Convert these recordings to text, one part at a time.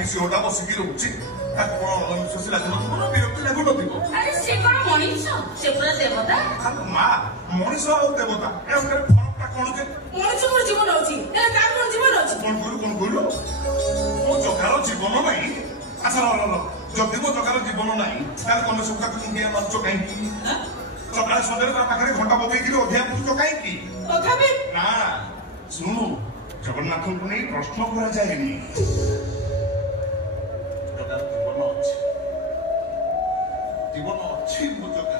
Office ଘଣ୍ଟା ବସିକି ରହୁଛି ତାକୁ କଣ ବିଶ୍ୱାସ ଲାଗୁନଥିବ ନା ବିରକ୍ତି ଲାଗୁନଥିବ? ଆରେ ସେ କଣ ମଣିଷ? ସେ ପୁରା ଦେବତା। ମା ମଣିଷ ଆଉ ଦେବତା ଏ ଭିତରେ ଫରକଟା କଣ ଯେ? ମଣିଷଙ୍କର ଜୀବନ ଅଛି ତାର କଣ ଜୀବନ ଅଛି? କଣ କହିଲୁ ମୋ ଜଗାର ଜୀବନ ନାହିଁ? ଆଚ୍ଛା ଯଦି ମୋ ଜଗାର ଜୀବନ ନାହିଁ ତାହେଲେ ତମେ ସବୁ ତାକୁ ମୁଣ୍ଡିଆ ମାରୁଛ କାହିଁକି? ସକାଳେ ସନ୍ଧ୍ୟାରେ ତା ପାଖରେ ଘଣ୍ଟା ପକେଇକିରି ଅଧିକା ବୁଝୁଛ କାହିଁକି? ନା ଶୁଣୁ ଜଗନ୍ନାଥଙ୍କୁ ନେଇ ପ୍ରଶ୍ନ କରାଯାଏନି। ଜଗାର ଜୀବନ ଅଛି ମୋ ଜଗା।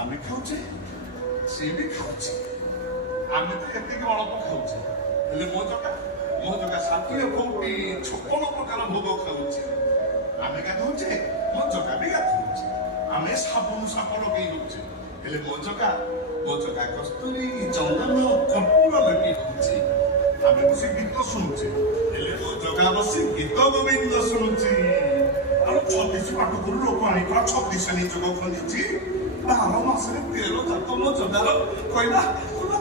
ଆମେ ଖାଉଛେ ସେ ବି ଖାଉଛି ଆମେ ତ ଏତିକି ଅଳ୍ପ ଖାଉଛେ ହେଲେ ମୋ ଜଗା ଷାଠିଏ କୋଟି 56 ପ୍ରକାର ଭୋଗ ଖାଉଛି। ଆମେ ଗାଧଉଛେ ମୋ ଜଗା ବି ଗାଧଉଛି। ଆମେ ସାପ ଲଗେଇ ଦଉଛେ ହେଲେ ମୋ ଜଗା କସ୍ତୁରୀ ଚନ୍ଦନ କର୍ପୂର ଲଗେଇ ଦଉଛି। ଆମେ ବସି ଗୀତ ଶୁଣୁଛେ ହେଲେ ମୋ ଜଗା ବସି ଗୀତ ଗୋବିନ୍ଦ ଶୁଣୁଛି। ଆଉ 26 ପାଠ କରୁ ଲୋକ ଆଣିବା 26 ଯୋଗ ଖୋଲିଛି 12 ମାସରେ 13 ଯାକ ମୋ ଜଗାର କହିଲା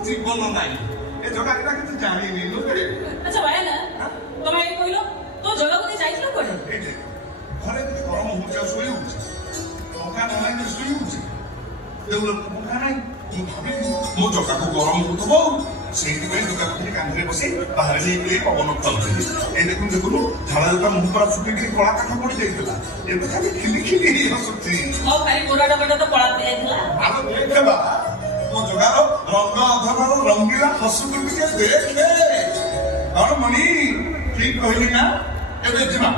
ଜୀବନ ନାହିଁ। ଏ ଜଗା ଏଟା କିନ୍ତୁ ଜାଣିନି। ଆଚ୍ଛା ଭାଇ ନା ତମେ ଏ କହିଲ ତୋ ଜଗାକୁ ନେଇ ଯାଇଥିଲ କୁଆଡେ? ଏଇଠି ଘରେ କିଛି ଗରମ ହଉଛି ଆଉ ଶୋଇ ହଉଛି ପଙ୍ଖା ନଲାଇନି ଶୋଇ ହଉଛି ଦେଉଳକୁ ପଙ୍ଖା ନାହିଁ। ମୁଁ ଭାବିଲି ମୋ ଜଗାକୁ ଗରମ ହଉଥିବ ସେଇଥିପାଇଁ ଜଗାକୁ ଟିକେ କାନ୍ଧରେ ବସି ବାହାରେ ଯାଇକି ପବନ ଖାଉଥିଲି। ଏ ଦେଖୁନୁ ଝାଳ ଜଗା ମୁହଁ ପୁରା ଶୁଖିକିରି କଳା କାଠ ପଡି ଯାଇଥିଲା ଏବେ ଖାଲି ଖିଲି ହେଇ ହସୁଛି। ମୋ ଭାଇ ଗୋରାଟା ବେଟା ତ କଳା ଯାଇଥିଲା। ଆଉ ଦେଖେବା ମୋ ଜଗାର ରଙ୍ଗ ଅଧରର ରଙ୍ଗିଲା ହସୁକୁ ଟିକେ ଦେଖେ। କଣ ମଣି ଠିକ କହିଲି ନା? ଏବେ ଯିବା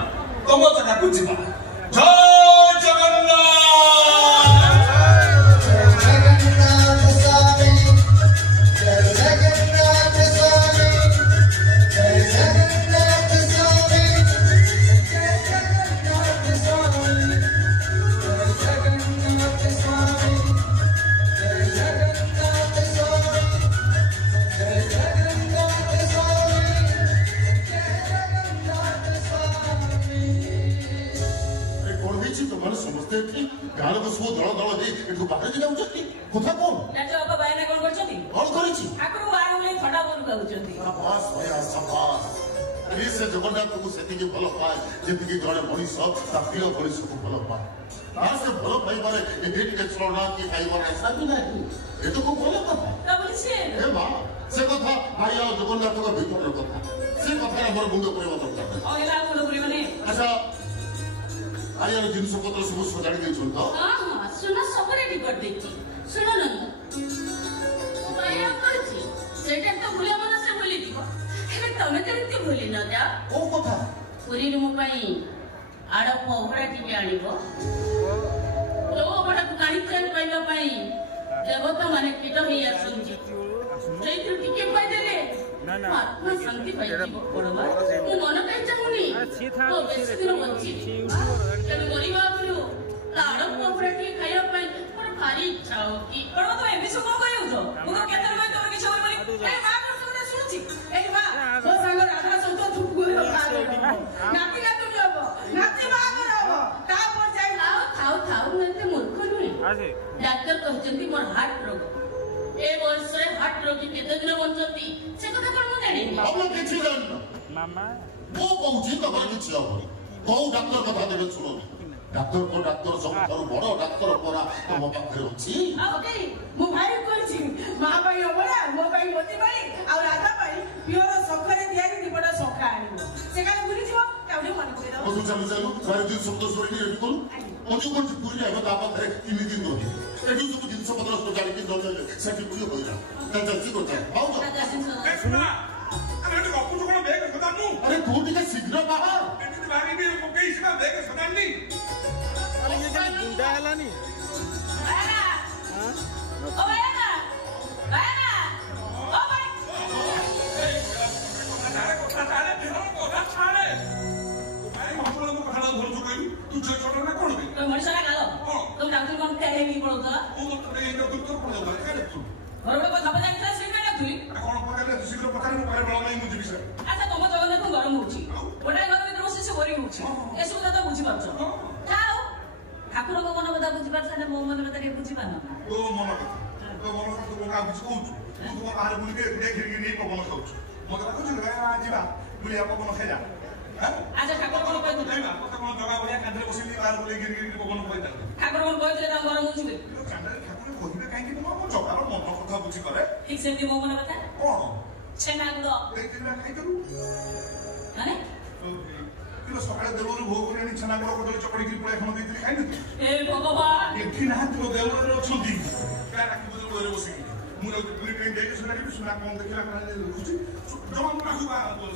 ତମ ଜାଗାକୁ ଯିବା। ଜୟ ଜଗନ୍ନାଥ। ଗାଁର ସବୁ ଦଳ ଦଳ ହେଇ ଏଠୁ ବାହାରି ଯାଉଛନ୍ତି କଥା କଣ? ଭାଇନା କଣ କରୁଛନ୍ତି? କଣ କରିଛି? ଆଗରୁ ବାହାରୁ ନେଇ ଥଣ୍ଡା ବରୁ ଗାଉଛନ୍ତି। ସେ ଜଗନ୍ନାଥଙ୍କୁ ସେତିକି ଭଲ ପାଏ ଯେତିକି ଜଣେ ମଣିଷ ତା ପ୍ରିୟ ମଣିଷକୁ ଭଲ ପାଏ। ତାର ସେ ଭଲ ପାଇବାରେ ଏଠି ଟିକେ ଛଳନା କି ଖାଇବାର ଆଶା ବି ନାହିଁ। ଏ ତ ଖୁବ ଭଲ କଥା। ଏ ମା ସେ କଥା ଭାଇ ଆଉ ଜଗନ୍ନାଥଙ୍କ ଭିତରର କଥା। ସେ କଥାରେ ଆମର ମୁଣ୍ଡ କରିବା ଦରକାର। ଆଚ୍ଛା ଆୟାର ଜିନିଷ ପତ୍ର ସବୁ ସଜାଡ଼ି ଦେଇଛନ୍ତି ତ? ସୁନା ସବୁ ରେଡି କରିଦେଇଛି। ଶୁଣ ସେଇଟା ତ ଭୁଲ ମନ ସେ ଭୁଲିଯିବ ହେଲେ ତମେ କେମିତି ଭୁଲି ନ ଯାଅ? କୋଉ କଥା? ପୁରୀରୁ ମୋ ପାଇଁ ଆଡପ ଅଭଡ଼ା ଟିକେ ଆଣିବ। ଯୋଉ ଅଭଡ଼ାକୁ କାଣିଚାନ୍ ପାଇବା ପାଇଁ ଦେବତା ମାନେ କୀଟ ହେଇ ଆସନ୍ତି ସେଇଥିରୁ ଟିକେ ପାଇଦେଲେ ଆତ୍ମା ଶାନ୍ତି ପାଇଯିବ। ମୁଁ ମନ କାହିଁ ଚାହୁଁନି ବେଶୀ ଦିନ ବଞ୍ଚିବି ତେଣୁ ମରିବା ଆଗରୁ ଆଡପ ଅଭଡ଼ା ଟିକେ ଖାଇବା ପାଇଁ ମୋର ଭାରି ଇଚ୍ଛା ହଉଛି। କଣ ତମେ ଏମିତି ସବୁ କଣ କହିଯାଉଛ? ମୁଁ ତ କେତେ ତମେ କିଛି କରିବନି। ଶୁଣୁଛି ଏଇ ମା ମୋ ସାଙ୍ଗ ରାଧା ସହିତ ନାତି ନାତୁଣୀ ହବ ନାତି ବାହାଘର ହବ ତାପରେ ଯାଇ ଥାଉ ମୁଁ ଏତେ ମୂର୍ଖ ନୁହେଁ। ଡାକ୍ତର କହିଛନ୍ତି ମୋର ହାର୍ଟ ରୋଗ। ଏ ବୟସରେ ହାର୍ଟ ରୋଗୀ କେତେ ଦିନ ବଞ୍ଚନ୍ତି ସେ କଥା କଣ ମୁଁ ଜାଣିନି। କିଛି ଜାଣିନ ମୁଁ କହୁଛି ତମର କିଛି ହବନି। କୋଉ ଡାକ୍ତର କଥା ଦେବେ ଶୁଣନି। ଡାକ୍ତର ସବୁଠାରୁ ବଡ ଡାକ୍ତର ପରା ତମ ପାଖରେ ଅଛି। ମୁଁ ଭାଇ କହିଛି ମା ପାଇଁ ଅବଳା ମୋ ପାଇଁ ମୋତି ପାଇଁ ଆଉ ରାଧା ପାଇଁ ପିଓର ସଖରେ ତିଆରି ଦିପଟା ସଖା ଆଣିବ। ସେ କାଳେ ଭୁଲିଯିବ ତାକୁ ମନେ ପକେଇଦବ। ଚାଲୁ ଭାଇ ଜିନିଷ ପତ୍ର ସରିକି ରେଡି କରୁ। ମୁଁ କହୁଛି ପୁରୀରେ ଆମେ ତା ପାଖରେ 3 ଦିନ ରହି ଏଠୁ ସବୁ ଜିନିଷ ପତ୍ର ସଜାଡ଼ିକି ଧରିଲେ ସେଠି ପୁରୀ କହିଲା ଚାଲିଛି କଥା ପାଉଛ। ଆରେ ତୁ ଟିକେ ଶୀଘ୍ର ବାହାର। ଗୁଣ୍ଡା ହେଲାନି ଠାକୁରଙ୍କ ମନ କଥା ବୁଝିପାରୁଛ ମୋ ମନ କଥା ଟିକେ ବୁଝିପାରୁନ। ତୋ ମନ କଥା ଆଉ କିଛି କହୁଛୁ ବାହାରେ ବୁଲିକି ପବନ ଖାଉଛୁ। ମତେ କହୁଛୁ ଯିବା ବୁଲିବା ପବନ ଖାଇଲା। আচ্ছা ঠাকুর কোন কইতে যাই না কথা কোন জগা বলিয়া কাঁধরে বসি দি আর বলি গিরি গিরি কোন কইতা ঠাকুর কোন কইতে তা গরম হইছে কাঁধরে ঠাকুর কইবে কাই কি তোমার মো জগার মন কথা বুঝি করে ঠিক সেমতি মো মনে কথা কোন ছেনা গুলো এই দিন খাই করু মানে কিলো সকালে দেউলରୁ ভোগ করে আনি ଛେନା ଗୁଡ କଦଳୀ ଚକଡି କିରି ପଳେଇ ଖାନ ଦେଇଥିଲି ଖାଇନି ତୁ ଏ ଭଗବାନ ଏଠି ନାହାନ୍ତି ଲୋ ଦେଉଳରେ ଅଛନ୍ତି କାହା ରାଖିବୁ ଦେଉଳରେ ବସିକି ମୁଁ ଯାଉଛି ପୁରୀ ଟ୍ରେନ୍ ଯାଇକି ସୁନା ଯିବି ସୁନା କଣ ଦେଖିଲା କାହା ଦେଖୁଛି ଜମା ମୁଁ ରାଖୁ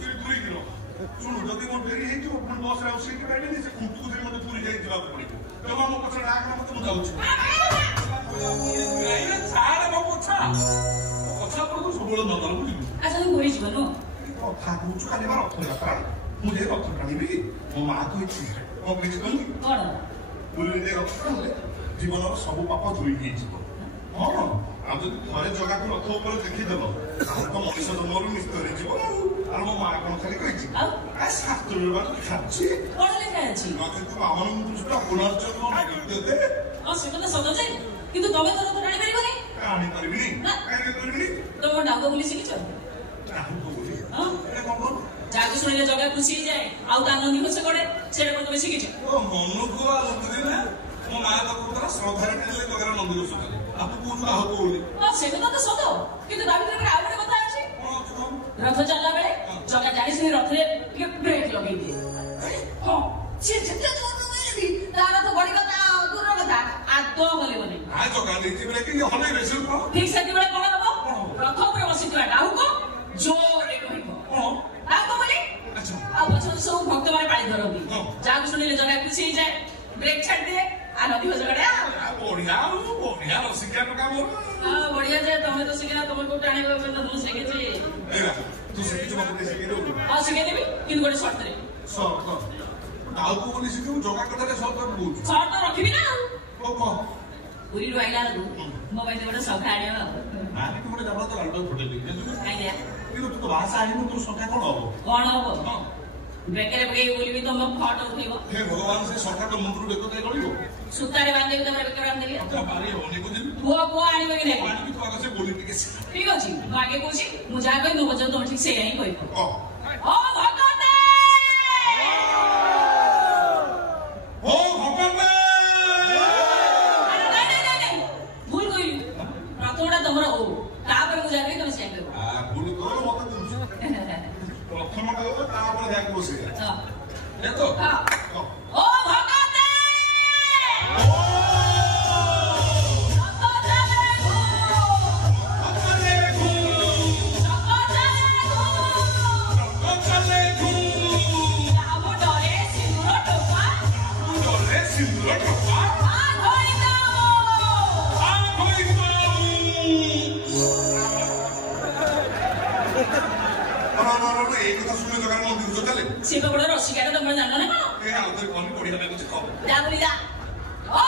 ସେ ପୁରୀ କିଲୋ ଶୁଣୁ ଯଦି ମୋର ଡେରି ହେଇଯିବ ପୁଣି ବସରେ ଆଉ ସିଟ୍ ପାଇଲେନି ସେ କୁଣ୍ଟୁକୁ ଧରି ମୋତେ ପୁରୀ ଯାଇ ଯିବାକୁ ପଡିବ ଜମା ମୋ ପଛରେ ଡାକ ମତେ ମୁଁ ଯାଉଛି ଛାଡ ମୋ ପଛା ଆପଣଙ୍କୁ ସବୁବେଳେ ନଜର ବୁଝିବୁ ଆଚ୍ଛା ତୁ ପୁରୀ ଯିବ ନୁ କଥା କହୁଛୁ କାଲି ବା ରଥଯାତ୍ରା ମୁଁ ଯାଇ ରଥ ଟାଣିବି ମୋ ମା କହିଛି କଣ କିଛି କହିଲି କଣ ପୁରୀରେ ଯାଇ ରଥ ଟାଣିଲେ ଜୀବନର ସବୁ ପାପ ଧୋଇ ହେଇଯିବ ହଁ ଆଉ ଯଦି ଥରେ ଜଗାକୁ ରଥ ଉପରେ ଦେଖିଦେବ ତାହେଲେ ତ ମଣିଷ ଜନ୍ମରୁ ନିସ୍ତରୀ ଯିବ ଆଉ ମୋ ମା କଣ ଖାଲି କହିଛି ଶାସ୍ତ୍ରରେ ବା ଖାଉଛି କଣ ଲେଖା ଅଛି କିନ୍ତୁ ବାମନଙ୍କୁ ଯୋଉଟା ପୁନର୍ଜନ୍ମ ଦେତେ ସେଟା ତ ସତ ଯେ କିନ୍ତୁ ତମେ ତ ରଥ ଟାଣି ପାରିବନି ଆଣିପାରିବିନି କାହିଁକି କରିବିନି ତମ ଡାକ ବୋଲି ଶିଖିଛ କାହାକୁ ବୋଲି ହଁ ଏଇଟା କଣ କରୁ ଯାହାକୁ ଶୁଣିଲେ ଜଗା ଖୁସି ହେଇଯାଏ ଆଉ ତା ନନ୍ଦୀ ଖୁସି କରେ ସେଇଟା କଣ ତମେ ଶିଖିଛ ମନକୁ ଆଉ ନା ମୋ ମା ତ କହୁଥିଲା ଶ୍ରଦ୍ଧାରେ ଟାଣିଲେ ଜଗାର ନନ୍ଦୀ ଘୋଷ କଲେ ଆଉ ତୁ କହୁଛୁ କାହାକୁ ବୋଲି ସେଟା ତ ସତ କିନ୍ତୁ ତା ଭିତରେ ଆଉ ଗୋଟେ କଥା ଅଛି ରଥ ଚାଲିଲା ବେଳେ ଜଗା ଜାଣି ଶୁଣି ରଥରେ ଟିକେ ବ୍ରେକ୍ ଲଗେଇ ଦିଏ ହଁ ସିଏ ଯେତେ ଜୋର ଲଗେଇବି ତାର ତ ବଢିବ ତା ଦୂର କଥା ଆଦୌ ଗଲିବନି ଜଗା ଦେଇଛି ବ୍ରେକ୍ ହଲେଇ ବେଶୀ ଠିକ ସେତେବେଳେ କଣ ହବ ରଥ ଉପରେ ବସିଥିବା ଡାହୁକ ଜୋରରେ କହିବ ଡାହୁକ ବୋଲି ଆଉ ପଛରେ ସବୁ ଭକ୍ତମାନେ ପାଳି ଧରନ୍ତି ଯାହାକୁ ଶୁଣିଲେ ଜଗା ଖୁସି ହେଇଯାଏ ବ୍ରେକ୍ ଛାଡିଦିଏ ଆଉ ନଦୀ ଭଜଗଡା ବଢିଆ ବଢିଆ ରସିକିଆ ଟଙ୍କା ମୋର ବଢିଆ ଯେ ତମେ ତ ଶିଖିନା ତମେ କୋଉଠି ଆଣିବ ମୁଁ ଶିଖିଛି ତୁ ଶିଖିଛୁ ମତେ ଶିଖେଇ ଦବୁ ହଁ ଶିଖେଇଦେବି କିନ୍ତୁ ଗୋଟେ ସର୍ତ୍ତରେ ସର୍ତ୍ତ ଡାହୁକ ବୋଲି ଶିଖିବୁ ଜଗା କଥାରେ ସର୍ତ୍ତ କହୁଛୁ ସର୍ତ୍ତ ରଖିବି ନା କହ ପୁରୀରୁ ଆଇଲା ବେଳକୁ ମୋ ପାଇଁ ଗୋଟେ ସଖା ଆଣିବ ଆଣି ତୁ ଗୋଟେ ଜାଣିଲ ତ ଲାଲବାଗ ଫଟେଇ ଦେଇ ଆଜ୍ଞା କିନ୍ତୁ ତୁ ତ ଭାଷା ଆଣିବୁ ତୋର ସଖା କଣ ହବ କଣ ହବ ବେକରେ ପକେଇ ବୁଲିବି ତମ ଫଟୋ ଉଠେଇବ ହେ ଭଗବାନ ସେ ସଖା ତ ମୁଣ୍ଡରୁ ବେକ ଦେଇ ଗଳିବ ସୂତାରେ ବାନ୍ଧିବି ତମର ବେକରେ ବାନ୍ଧିବି ପାରି ହବନି ବୁଝିଲୁ ପୁଅ ଆଣିବ କି ନାହିଁ ଆଣିବି ତୁ ଆଗ ସେ ବୋଲି ଟିକେ ଠିକ ଅଛି ମୁଁ ଆଗେ କହୁଛି ମୁଁ ଯାହା କହିବି ମୋ ପର୍ଯ୍ୟନ୍ତ ତମେ ଠିକ ସେଇଆ ହିଁ କହିବ ଓ ଭଗବାନ ଭୁଲ କହିଲି ପ୍ରଥମଟା ତମର ଓ ତାପରେ ମୁଁ ଯାହା କହିବି ତମେ ସେଇଆ କହିବ ଭୁଲ କର ମତେ ପ୍ରଥମଟା ହବ ତାପରେ ଯାକୁ ବସେଇବା ଦେଖ ଓ ଭଗବାନ ସେ ତ ବଡ ରସିକାଟା ତମେ ଜାଣିଲ ନା କଣ ବଢିଆ ଲାଗୁଛି ଯା ବୋଲି ଯା ଓ